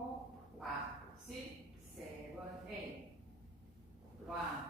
four, five, six, seven, eight. One,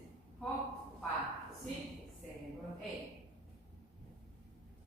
Home, Park, ¿sí? Cerebro, E.